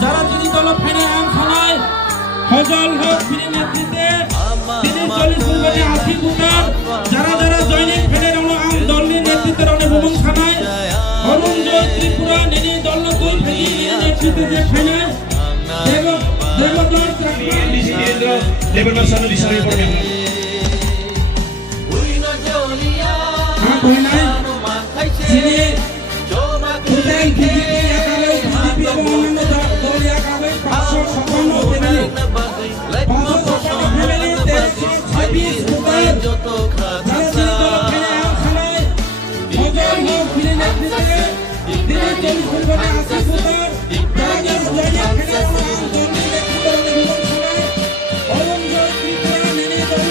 যারা যদি দল ফেনে আনখানায় ফজল হক ফিরে নেতৃত্বে 40 ভোটার যারা যারা জৈনিক ফেনে দলের নেতৃত্বে রনে ভ্রমণ খানায় অরুণ জয় ত্রিপুরা নেনি দল দুই ফেনি নেতৃত্বে যে ফেনে দেবদর দেবদর সানো বিষয়ে পড়বেন যিনি খুদাই থেকে একালে বিজেপি এবং অন্যান্য দলীয় কাগজ 556 ফ্যামিলি 556 ফ্যামিলি 1326 ভোটার যারা ফেনে আনখানায় ফজল হক ফিরে নেতৃত্বে 40 ভোটার 80 ভোটার যারা যারা জয়নিক ফেনে দলের নেতৃত্বে ভ্রমণ খানায় অরুণ জয় ত্রিপুরা নেনি দল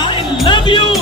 I love you.